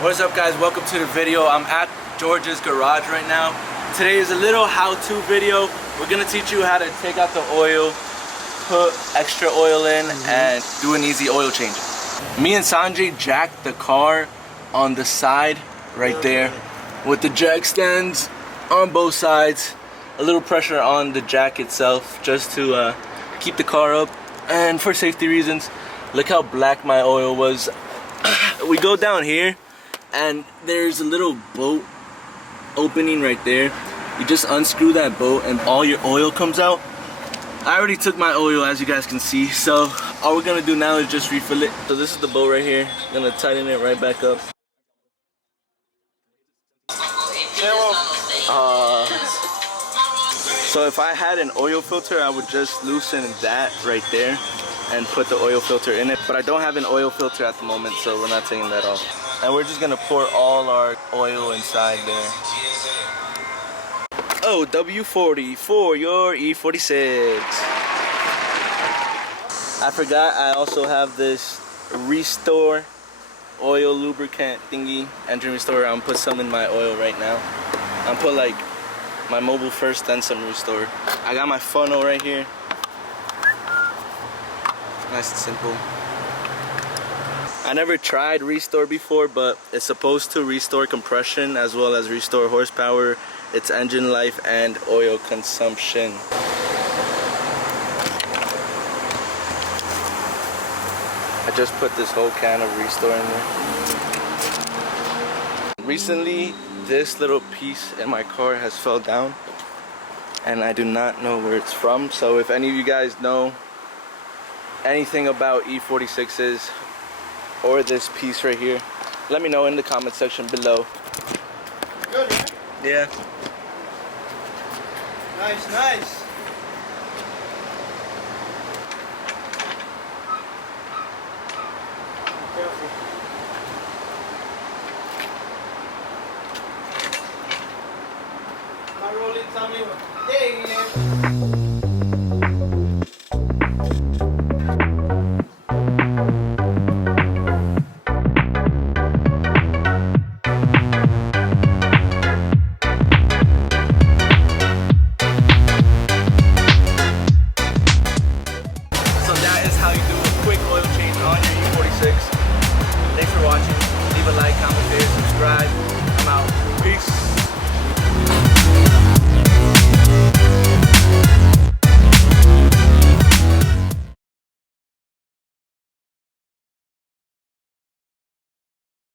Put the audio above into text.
What is up, guys? Welcome to the video. I'm at George's garage right now. Today is a little how-to video. We're gonna teach you how to take out the oil, put extra oil in, and do an easy oil change. Me and Sanjay jacked the car on the side right there with the jack stands on both sides. A little pressure on the jack itself just to keep the car up, and for safety reasons. Look how black my oil was. We go down here and there's a little bolt opening right there. You just unscrew that bolt and all your oil comes out. I already took my oil, as you guys can see, so all we're gonna do now is just refill it. So this is the bolt right here. I'm gonna tighten it right back up. So if I had an oil filter, I would just loosen that right there and put the oil filter in it, but I don't have an oil filter at the moment, so we're not taking that off. And we're just gonna pour all our oil inside there. Oh, W40 for your E46. I forgot I also have this Restore oil lubricant thingy, engine restore. I'm gonna put some in my oil right now. I'm gonna put like my mobile first, then some Restore. I got my funnel right here. Nice and simple. I never tried Restore before, but it's supposed to restore compression as well as restore horsepower, its engine life, and oil consumption. I just put this whole can of Restore in there. Recently, this little piece in my car has fell down, and I do not know where it's from. So if any of you guys know anything about E46s or this piece right here, let me know in the comment section below. Good, right? Yeah. Nice, nice. Careful. My rolling tummy. Dang it. Thanks for watching. Leave a like, comment, share, subscribe. I'm out. Peace.